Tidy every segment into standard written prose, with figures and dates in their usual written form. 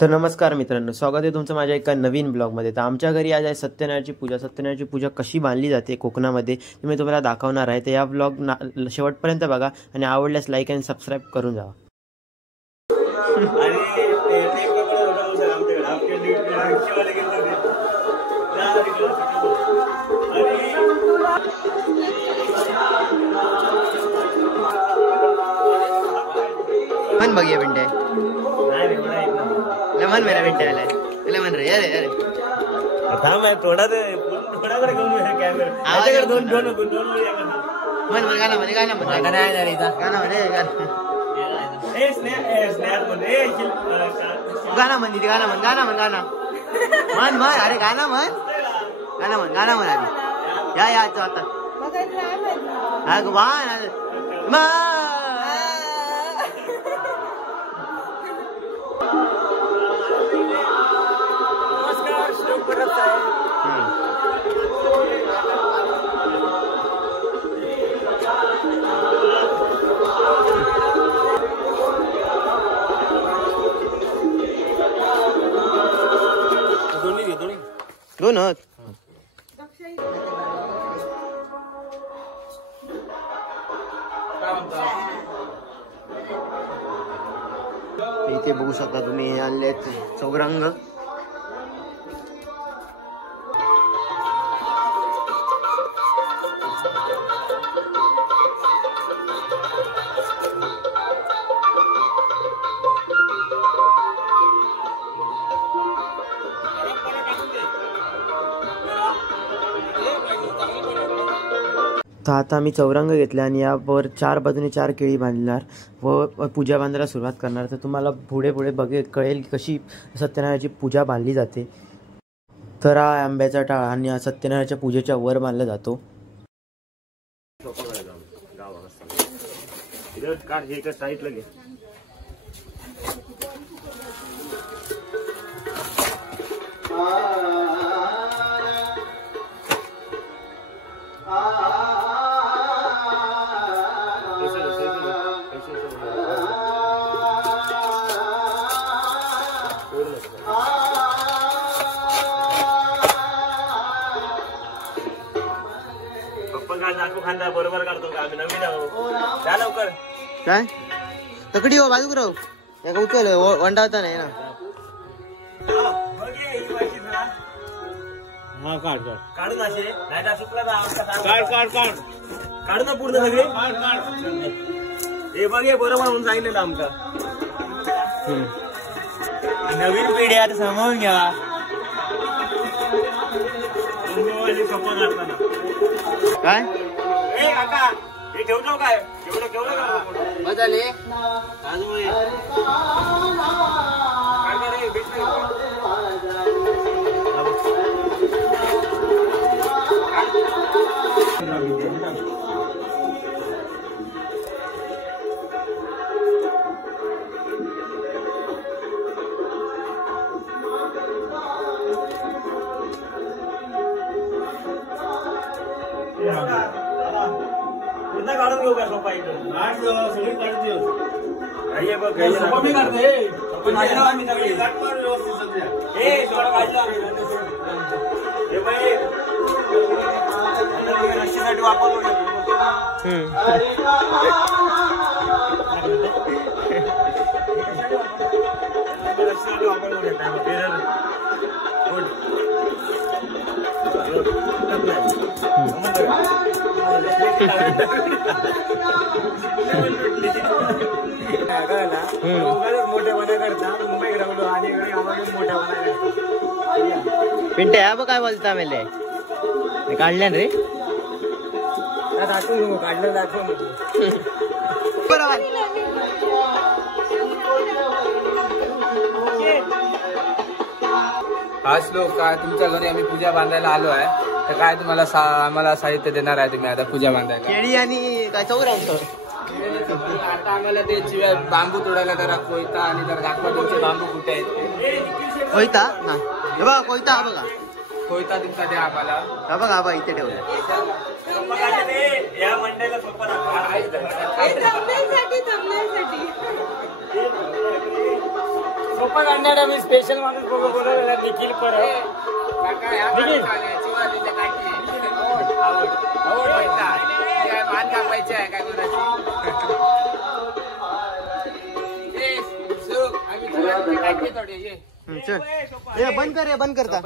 तर नमस्कार मित्रांनो, स्वागत आहे तुमचं माझ्या एका नवीन ब्लॉगमध्ये। तर आमच्या घरी आज आहे सत्यनारायणची पूजा। सत्यनारायणची पूजा कशी बांधली जाते कोकणामध्ये ते मी तुम्हाला दाखवणार आहे। तर या ब्लॉग शेवटपर्यंत बघा आणि आवडल्यास लाईक आणि सबस्क्राईब करून जावा। मन बघिया पिंटे मन मेरा पिंटे आलाय मन रे अरे अरे थांब आहे थोडा कडे घेऊन कॅमेरा दोन मन मन गाना मध्ये गाना मध्ये गाना आहे रे गाना मध्ये ए स्नॅप मध्ये गाना मध्ये गाना मन गाना मन गाना मन मन अरे गाना मन आधी या तो आता भगवान दोन इथे बघू शकता तुम्ही आणलेत चौरंग। तर आता आम्ही चौरंग घेतले आणि यावर 4 बाजूने 4 केळी बांधणार व पूजा बांधायला सुरुवात करणार। तर तुम्हाला पुढे कळेल कशी सत्यनारायणाची पूजा बांधली जाते। तर हा आंब्याचा टाळ आणि सत्यनारायणाच्या पूजेच्या वर बांधला जातो। बरोबर काढतो का आम्ही नवीन आहोत त्या लवकर काय तकडी हो बाजूक राहू या का उचल वंडावता नाही ना। हा काढू ना असे नाही सुटला काढू ना पूर्ण सगळे हे बघे बरोबर म्हणून सांगितलेलं आमचं नवीन पिढी आता सामावून घ्या कप्पा काढताना काय काका हे ठेवतो काय ठेवलं बदले काढून घेऊ का सोपा सगळी काढून देऊ सोपा मी काढते रस्त्यासाठी वापरलो मोठे बना करता मुंबई ग्राउंड आणि मोठ्या बना पिंटे अब काय बोलता मेले काढल्या रे काढलं दाखव आज लोक काय तुमच्या घरी आम्ही पूजा बांधायला आलो आहे तर काय तुम्हाला आम्हाला साहित्य देणार आहे तुम्ही आता पूजा बांधायला केळी आणि काय चौरंग आता आम्हाला ते बांबू तोडायला जरा कोयता आणि जरा दाखवा तुमचे बांबू कुठे आहेत कोयता नाही हे बघा कोयता हा बघा कोयता तुमचा द्या आम्हाला हा बघा हा बघा इथे ठेवला या मंडळाला सोपा काढणारा मी स्पेशल माणूस बोलवलेला निखिल परब. निखिल बांध कापायची आहे काय बंद कर बंद करता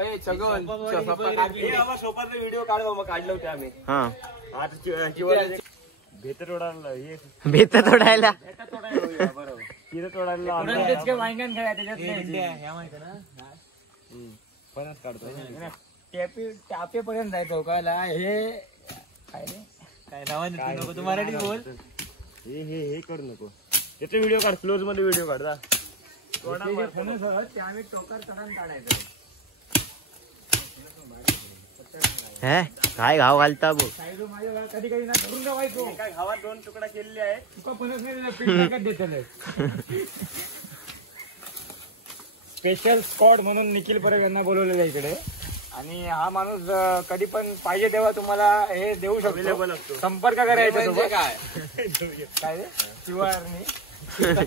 सोपाचा व्हिडिओ काढलो मग काढलं होते आम्ही. हा भेत तोडायला भेत तोडायला बरोबर तिथं तोडायला वांगण खाय परत काढतो टापेपर्यंत जायचं चौकाला. हे काय रे काय नाव तू मराठी बोल. हे करू नको त्याचा व्हिडिओ काढ. क्लोज मध्ये व्हिडिओ काढ. आम्ही टोकर चढून काढायचं. काय घाव घालता बो. कधी कधी ना धरून ठेवायचो. काय घावात 2 तुकडा केलेले आहे. स्पेशल स्पॉट म्हणून निखिल परब यांना बोलवलेलं आहे इकडे. आणि हा माणूस कधी पण पाहिजे तेव्हा तुम्हाला हे देऊ शकतो. संपर्क करायचा सोबत. काय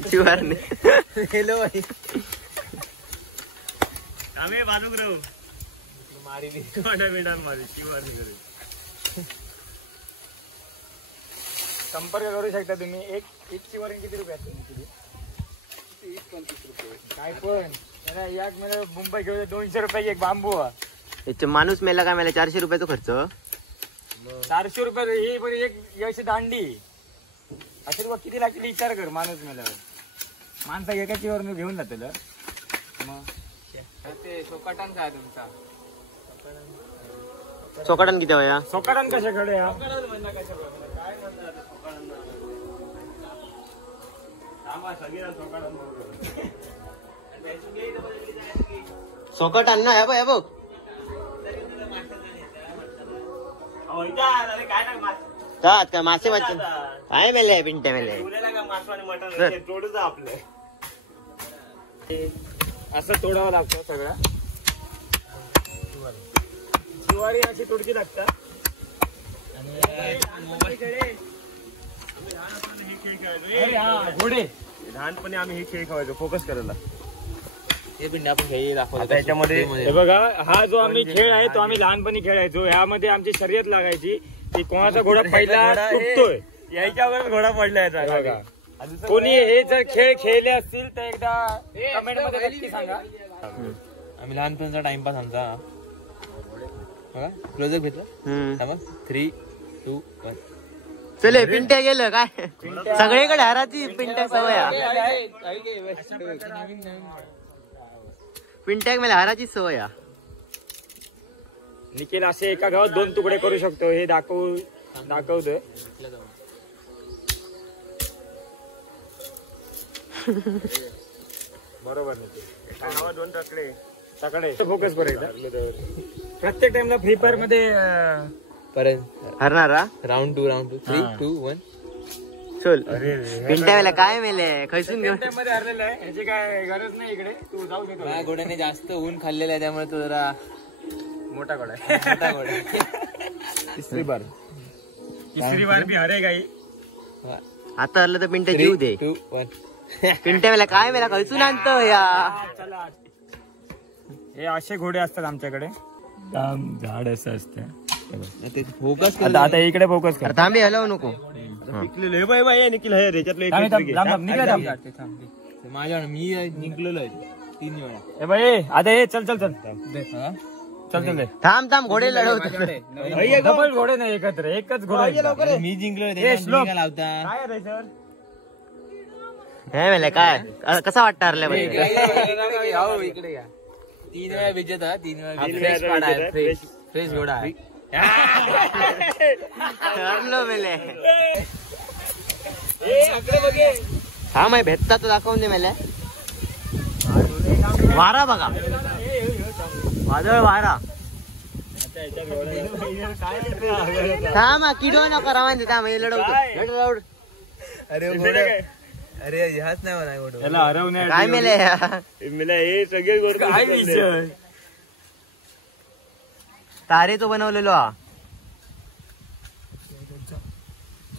शिवारने हॅलो आम्ही बाजूक राहू मारी शिवारने संपर्क करू शकता तुम्ही. एक शिवारने किती रुपये असतात? 20-25 रुपये. काय पण एक मला मुंबई घेऊन 200 रुपये एक बांबू. माणूस मेला काय मेला 400 रुपयाचा खर्च. 400 रुपये ही पण एक अशी दांडी असे रुपये किती लागतील विचार कर. माणूस मेल्यावर माणसा एकाची वर घेऊन जातील. मग ते सोकाटान काय तुमचा सोकाटन किती वया? सोकाटन कशाकडे सोकाटन ना बघ बघ काय मासे वाच काय मेले पिंट्या मेले आपलं असं तोडावं लागतं सगळं. शिवारी अशी तोडकी लागतात. घोडे लहानपणी आम्ही हे खेळ खेळायचो. फोकस करायला हे पिंड आपण खेळ दाखवतो. त्याच्यामध्ये बघा हा जो आम्ही खेळ आहे तो आम्ही लहानपणी खेळायचो. ह्यामध्ये आमची शर्यत लागायची की कोणाचा घोडा पहिला तुटतोय. याच्यावर घोडा पडलाय बघा. कोणी हे जर खेळ खेळले असतील तर एकदा कमेंट मध्ये नक्की सांगा. आम्ही लहानपणीचा टाइमपास आमचा बघा. क्लोजअप घेतला. 3, 2, 1 चले पिंट्या गेलं काय सगळीकडे हाराची पिंट्या सवय. पिंट्याक मला हाराची सवय. निखिल असे एका गावात 2 तुकडे करू शकतो हे दाखवतोय. बरोबर एका गावात 2 तकडे फोकस करायचा. प्रत्येक टाइमला फ्री फायर मध्ये हरणार राऊंड 2 3, 2, 1 चल. पिंट्या वेळेला काय मेले खैसून घेऊन मध्ये हरलेलं आहे. ह्याची काय गरज नाही. इकडे तू जाऊ शकतो. माझ्या घोड्याने जास्त ऊन खाल्लेलं आहे त्यामुळे तो जरा मोठा घोडा आहे. मोठा घोडा. तिसरी बार मी हरे गाई. आता हरलं तर पिंट्या जीव दे. 2, 1 पिंट्या वेळेला काय मेला खैसून आणतो या. हे असे घोडे असतात आमच्याकडे. झाड असं असतं. फोकस आता इकडे फोकस कर. थांबे हलवू नको. माझ्या मी निघलेलो आहे 3 वेळा. बाई आता हे चल चल चल चल थांब घोडे लढवतो. डबल घोडे नाही एकत्र एकच घोडा. मी जिंकलो लावता हे मेले काय कसा वाटतं हरल्या पाहिजे. इकडे घ्या. 3 वेळा विजेता 3 वेळा फ्रेश घोडा आहे. हरलो मेले. हा मग भेटता तो दाखवून दे मेले. वारा बघा वादळ वारा. थांब किडो नको रवान देता लढवतो. अरे ह्याच नाही म्हणा घोडा. त्याला हरवण्या काय मेले हे सगळे घोडे काय विषय. तारे तो बनवलेलो हा.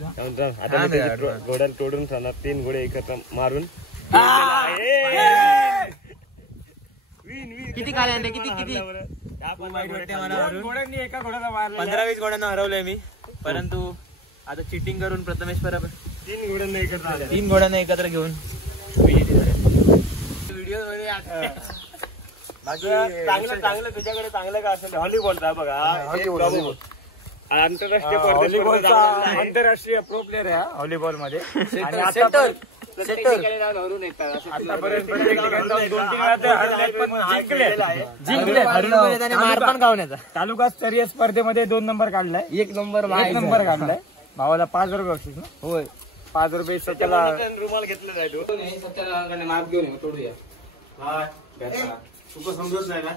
आता घोड्याला तोडून जाणार 3 घोडे एकत्र मारून. किती काळे आणले किती किती एका घोड्याला मारला 15-20 घोड्यांना हरवलंय मी, परंतु आता चिटिंग करून प्रथमेश परब 3 घोड्यांना एकत्र घेऊन व्हिडिओ चांगलं तुझ्याकडे चांगलं काय असेल व्हॉलीबॉलचा बघा, आंतरराष्ट्रीय प्रो प्लेअर आहे व्हॉलीबॉल मध्ये. तालुका स्तरीय स्पर्धेमध्ये 2 नंबर काढलाय, 1 नंबर काढलाय. भावाला 5 रुपये बक्षीस ना. होय 5 रुपये सत्याला रुमाल घेतला जाय तो सत्याला माप घेऊन तोडूया. तुका समजत नाही ना.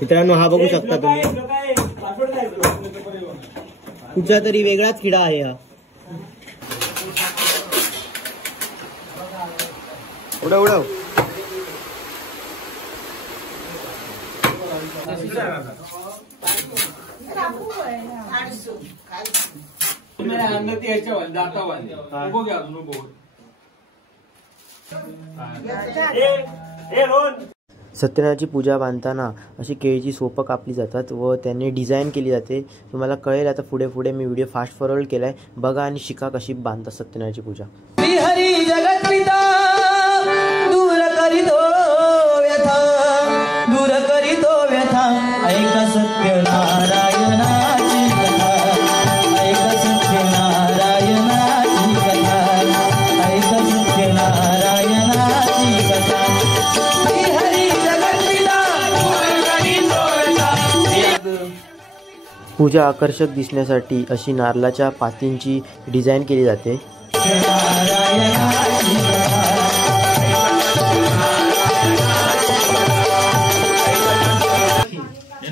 मित्रांनो हा बघू शकता तुम्ही, कुठचा तरी वेगळाच किडा आहे हा. उडव उडव. सत्यनारायणाची पूजा बांधताना अशी केळीची सोपं कापली जातात व त्यांनी डिझाईन केली जाते. तुम्हाला कळेल आता पुढे पुढे. मी व्हिडिओ फास्ट फॉरवर्ड केलाय, बघा आणि शिका कशी बांधतात सत्यनारायणाची पूजा. हरी जगत पिता दूर करीतो व्यथा, दूर करीतो व्यथा. ऐक सत्यनारायणाची कथा, ऐक सत्यनारायणाची कथा, ऐक सत्यनारायणाची कथा. पूजा आकर्षक दिसण्यासाठी अशी नारळाच्या पातींची डिझाईन केली जाते.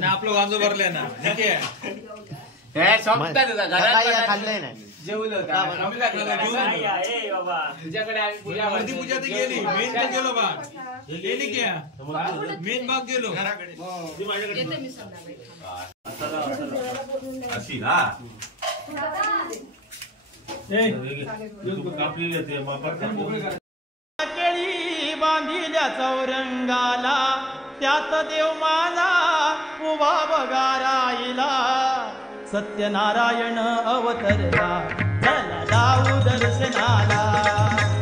आपलं वांजो भरले ना खाल्लंय नाही तुझ्याकडे आम्ही पूजा गेली मेन गेलो बा गेली क्या मेन भाग गेलो अशी ना केळी बांधिल्या चौरंगाला, त्यात देव माझा उभा बघा राहिला. सत्यनारायण अवतरला, चला जाऊ दर्शनाला.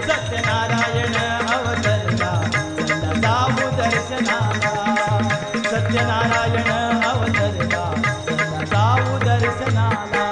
सत्यनारायण अवतरला, चला जाऊ दर्शनाला. सत्यनारायण अवतरला, चला जाऊ दर्शनाला.